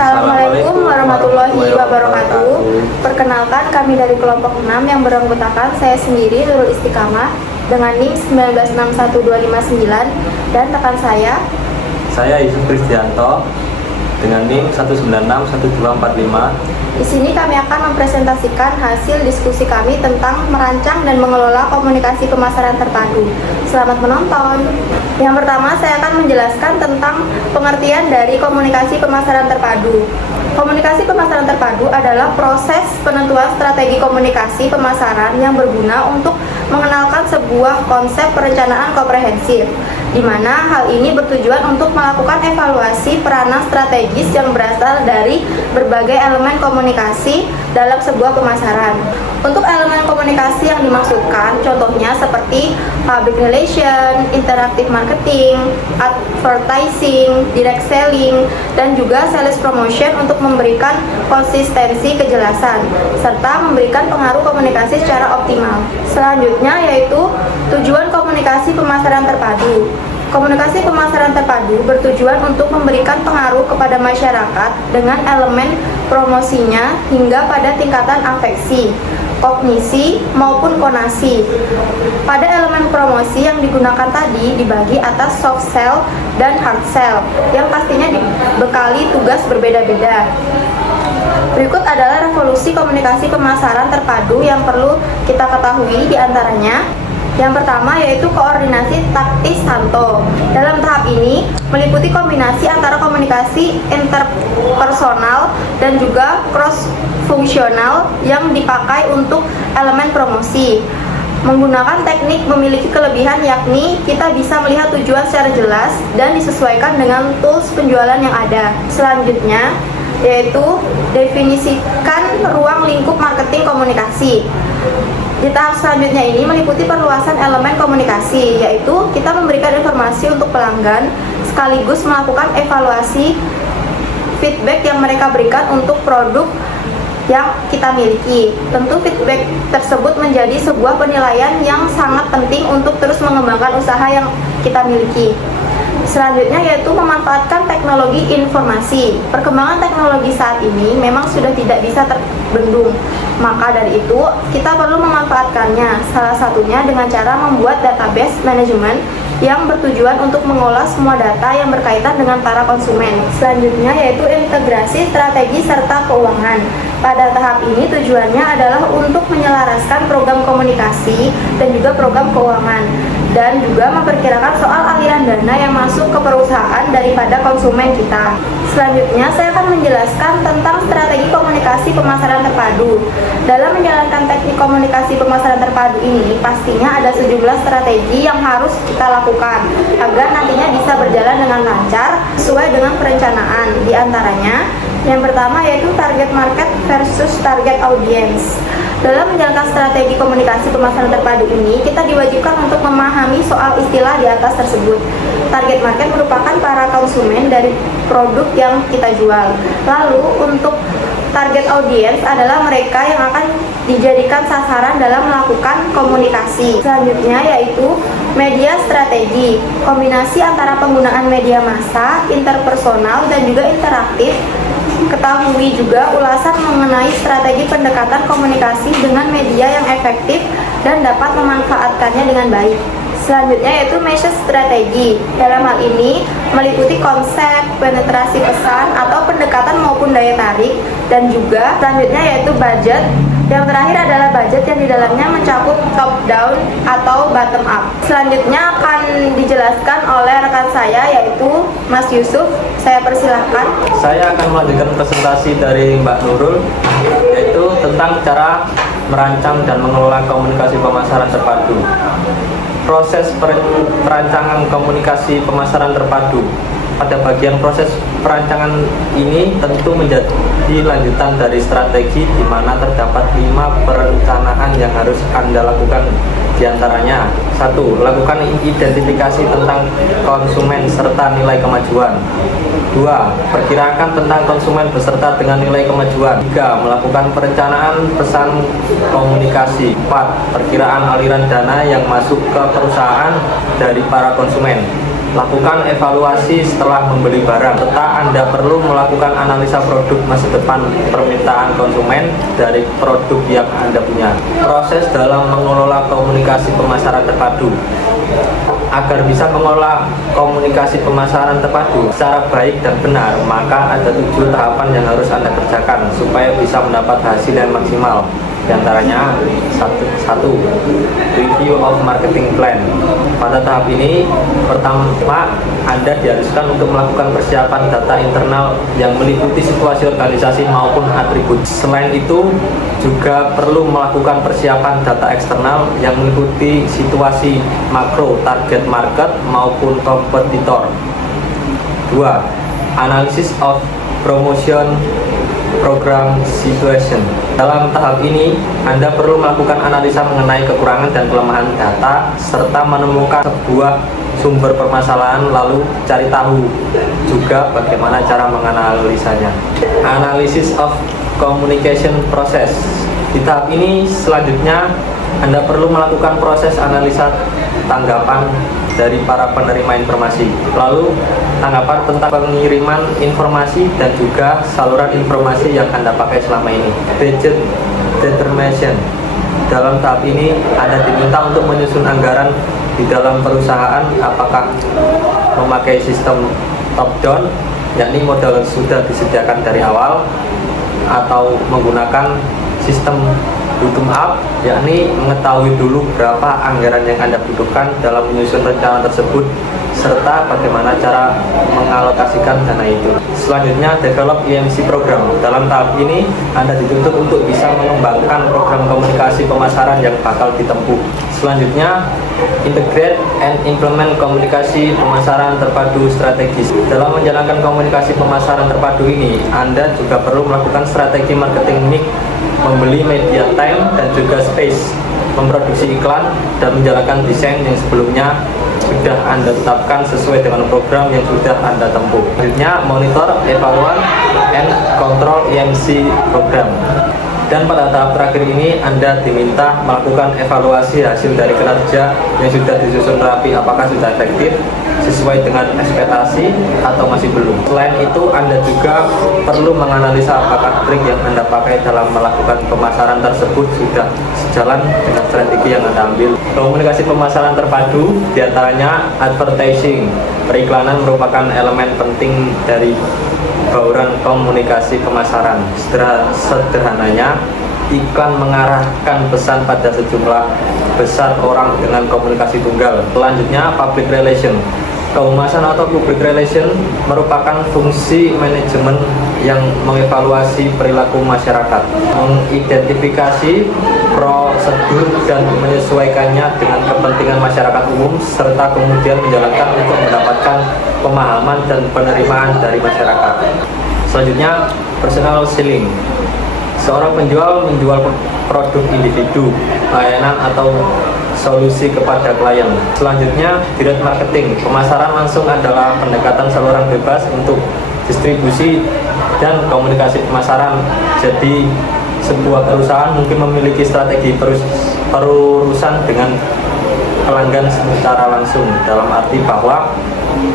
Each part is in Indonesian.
Assalamualaikum warahmatullahi wabarakatuh. Perkenalkan, kami dari kelompok 6 yang beranggotakan saya sendiri, Nurul Istiqamah, dengan NIM 1961259, dan rekan saya Yusuf Kristianto dengan NIM 1961245. Di sini kami akan mempresentasikan hasil diskusi kami tentang merancang dan mengelola komunikasi pemasaran terpadu. Selamat menonton. Yang pertama, saya akan menjelaskan tentang pengertian dari komunikasi pemasaran terpadu. Komunikasi pemasaran terpadu adalah proses penentuan strategi komunikasi pemasaran yang berguna untuk mengenalkan sebuah konsep perencanaan komprehensif, di mana hal ini bertujuan untuk melakukan evaluasi peranan strategis yang berasal dari berbagai elemen komunikasi dalam sebuah pemasaran. Untuk elemen komunikasi yang dimaksudkan, contohnya seperti public relation, interactive marketing, advertising, direct selling, dan juga sales promotion untuk memberikan konsistensi kejelasan, serta memberikan pengaruh komunikasi secara optimal. Selanjutnya yaitu tujuan komunikasi pemasaran terpadu. Komunikasi pemasaran terpadu bertujuan untuk memberikan pengaruh kepada masyarakat dengan elemen promosinya hingga pada tingkatan afeksi, kognisi, maupun konasi. Pada elemen promosi yang digunakan tadi dibagi atas soft sell dan hard sell, yang pastinya dibekali tugas berbeda-beda. Berikut adalah revolusi komunikasi pemasaran terpadu yang perlu kita ketahui diantaranya. Yang pertama yaitu koordinasi taktis Santo. Dalam tahap ini meliputi kombinasi antara komunikasi interpersonal dan juga cross-fungsional yang dipakai untuk elemen promosi. Menggunakan teknik memiliki kelebihan, yakni kita bisa melihat tujuan secara jelas dan disesuaikan dengan tools penjualan yang ada. Selanjutnya yaitu definisikan ruang lingkup marketing komunikasi. Di tahap selanjutnya ini meliputi perluasan elemen komunikasi, yaitu kita memberikan informasi untuk pelanggan sekaligus melakukan evaluasi feedback yang mereka berikan untuk produk yang kita miliki. Tentu feedback tersebut menjadi sebuah penilaian yang sangat penting untuk terus mengembangkan usaha yang kita miliki. Selanjutnya yaitu memanfaatkan teknologi informasi. Perkembangan teknologi saat ini memang sudah tidak bisa terbendung. Maka dari itu, kita perlu memanfaatkannya. Salah satunya dengan cara membuat database manajemen yang bertujuan untuk mengolah semua data yang berkaitan dengan para konsumen. Selanjutnya yaitu integrasi strategi serta keuangan. Pada tahap ini tujuannya adalah untuk menyelaraskan program komunikasi dan juga program keuangan, dan juga memperkirakan soal aliran dana yang masuk ke perusahaan daripada konsumen kita. Selanjutnya saya akan menjelaskan tentang strategi komunikasi pemasaran terpadu. Dalam menjalankan teknik komunikasi pemasaran terpadu ini, pastinya ada sejumlah strategi yang harus kita lakukan agar nantinya bisa berjalan dengan lancar sesuai dengan perencanaan. Di antaranya, yang pertama yaitu target market versus target audience. Dalam menjalankan strategi komunikasi pemasaran terpadu ini, kita diwajibkan untuk memahami soal istilah di atas tersebut. Target market merupakan para konsumen dari produk yang kita jual. Lalu untuk target audience adalah mereka yang akan dijadikan sasaran dalam melakukan komunikasi. Selanjutnya yaitu media strategi. Kombinasi antara penggunaan media massa, interpersonal, dan juga interaktif. Ketahui juga ulasan mengenai strategi pendekatan komunikasi dengan media yang efektif dan dapat memanfaatkannya dengan baik. Selanjutnya yaitu message strategi. Dalam hal ini meliputi konsep, penetrasi pesan atau pendekatan maupun daya tarik, dan juga selanjutnya yaitu budget. Yang terakhir adalah budget yang di dalamnya mencakup top down atau bottom up. Selanjutnya akan dijelaskan oleh rekan saya yaitu Mas Yusuf. Saya persilahkan. Saya akan melanjutkan presentasi dari Mbak Nurul, yaitu tentang cara merancang dan mengelola komunikasi pemasaran terpadu. Proses perancangan komunikasi pemasaran terpadu. Pada bagian proses perancangan ini tentu menjadi lanjutan dari strategi, di mana terdapat 5 perencanaan yang harus Anda lakukan. Di antaranya, 1. Lakukan identifikasi tentang konsumen serta nilai kemajuan. 2. Perkirakan tentang konsumen beserta dengan nilai kemajuan. 3. Melakukan perencanaan pesan komunikasi. 4. Perkiraan aliran dana yang masuk ke perusahaan dari para konsumen. Lakukan evaluasi setelah membeli barang, serta Anda perlu melakukan analisa produk masa depan permintaan konsumen dari produk yang Anda punya. Proses dalam mengelola komunikasi pemasaran terpadu. Agar bisa mengelola komunikasi pemasaran terpadu secara baik dan benar, maka ada 7 tahapan yang harus Anda kerjakan supaya bisa mendapat hasil yang maksimal. Di antaranya, satu, review of marketing plan. Pada tahap ini, pertama Anda diharuskan untuk melakukan persiapan data internal yang meliputi situasi organisasi maupun atribut. Selain itu, juga perlu melakukan persiapan data eksternal yang meliputi situasi makro, target market maupun kompetitor. 2. Analysis of promotion program situation. Dalam tahap ini, Anda perlu melakukan analisa mengenai kekurangan dan kelemahan data serta menemukan sebuah sumber permasalahan, lalu cari tahu juga bagaimana cara menganalisanya. Analysis of communication process. Di tahap ini selanjutnya Anda perlu melakukan proses analisa tanggapan dari para penerima informasi, lalu tanggapan tentang pengiriman informasi dan juga saluran informasi yang Anda pakai selama ini. Budget determination. Dalam tahap ini Anda diminta untuk menyusun anggaran di dalam perusahaan, apakah memakai sistem top down, yakni modal sudah disediakan dari awal, atau menggunakan sistem bottom up, yakni mengetahui dulu berapa anggaran yang Anda butuhkan dalam menyusun rencana tersebut serta bagaimana cara mengalokasikan dana itu. Selanjutnya, develop EMC program. Dalam tahap ini Anda dituntut untuk bisa mengembangkan program komunikasi pemasaran yang bakal ditempuh. Selanjutnya, integrate and implement komunikasi pemasaran terpadu strategis. Dalam menjalankan komunikasi pemasaran terpadu ini, Anda juga perlu melakukan strategi marketing mix, membeli media time dan juga space, memproduksi iklan, dan menjalankan desain yang sebelumnya sudah Anda tetapkan sesuai dengan program yang sudah Anda tempuh. Selanjutnya, monitor, evaluate, and control EMC program. Dan pada tahap terakhir ini Anda diminta melakukan evaluasi hasil dari kinerja yang sudah disusun rapi, apakah sudah efektif sesuai dengan ekspektasi atau masih belum. Selain itu, Anda juga perlu menganalisa apakah trik yang Anda pakai dalam melakukan pemasaran tersebut sudah sejalan dengan strategi yang Anda ambil. Komunikasi pemasaran terpadu diantaranya advertising. Periklanan merupakan elemen penting dari bauran komunikasi pemasaran. Sederhananya, iklan mengarahkan pesan pada sejumlah besar orang dengan komunikasi tunggal. Selanjutnya, public relation. Kehumasan atau public relation merupakan fungsi manajemen yang mengevaluasi perilaku masyarakat, mengidentifikasi prosedur dan menyesuaikannya dengan kepentingan masyarakat umum, serta kemudian menjalankan untuk mendapatkan pemahaman dan penerimaan dari masyarakat. Selanjutnya, personal selling. Seorang penjual menjual produk individu, layanan atau solusi kepada klien. Selanjutnya, direct marketing. Pemasaran langsung adalah pendekatan saluran bebas untuk distribusi dan komunikasi pemasaran. Jadi, sebuah perusahaan mungkin memiliki strategi perurusan dengan pelanggan secara langsung, dalam arti bahwa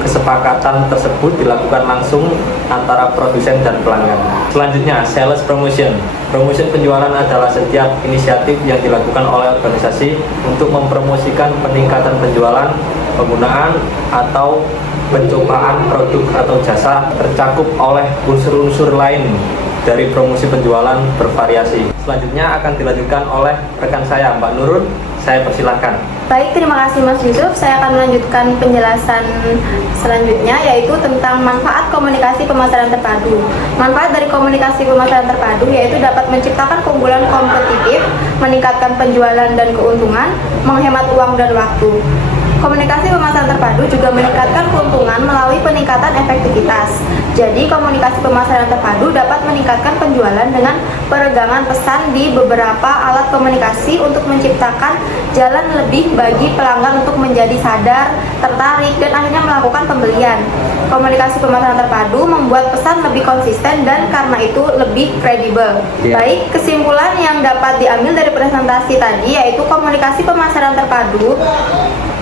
kesepakatan tersebut dilakukan langsung antara produsen dan pelanggan. Selanjutnya, sales promotion. Promotion penjualan adalah setiap inisiatif yang dilakukan oleh organisasi untuk mempromosikan peningkatan penjualan, penggunaan, atau pencobaan produk atau jasa. Tercakup oleh unsur-unsur lain dari promosi penjualan bervariasi. Selanjutnya akan dilanjutkan oleh rekan saya, Mbak Nurul. Saya persilahkan. Baik, terima kasih Mas Yusuf. Saya akan melanjutkan penjelasan selanjutnya, yaitu tentang manfaat komunikasi pemasaran terpadu. Manfaat dari komunikasi pemasaran terpadu yaitu dapat menciptakan keunggulan kompetitif, meningkatkan penjualan dan keuntungan, menghemat uang dan waktu. Komunikasi pemasaran terpadu juga meningkatkan keuntungan melalui peningkatan efektivitas. Jadi, komunikasi pemasaran terpadu dapat meningkatkan penjualan dengan peregangan pesan di beberapa alat komunikasi untuk menciptakan jalan lebih bagi pelanggan untuk menjadi sadar, tertarik, dan akhirnya melakukan pembelian. Komunikasi pemasaran terpadu membuat pesan lebih konsisten dan karena itu lebih kredibel. Baik, kesimpulan yang dapat diambil dari presentasi tadi yaitu komunikasi pemasaran terpadu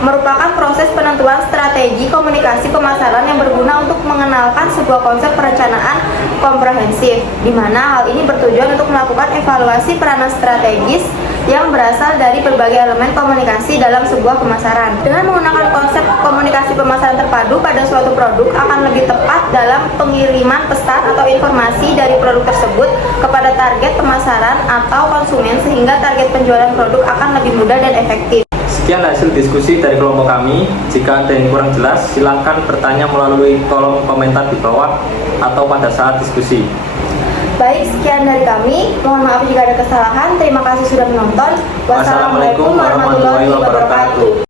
merupakan proses penentuan strategi komunikasi pemasaran yang berguna untuk mengenalkan sebuah konsep perencanaan komprehensif, di mana hal ini bertujuan untuk melakukan evaluasi peranan strategis yang berasal dari berbagai elemen komunikasi dalam sebuah pemasaran. Dengan menggunakan konsep komunikasi pemasaran terpadu pada suatu produk akan lebih tepat dalam pengiriman pesan atau informasi dari produk tersebut kepada target pemasaran atau konsumen, sehingga target penjualan produk akan lebih mudah dan efektif. Sekian hasil diskusi dari kelompok kami. Jika ada yang kurang jelas, silakan bertanya melalui kolom komentar di bawah atau pada saat diskusi. Baik, sekian dari kami. Mohon maaf jika ada kesalahan. Terima kasih sudah menonton. Wassalamualaikum warahmatullahi wabarakatuh.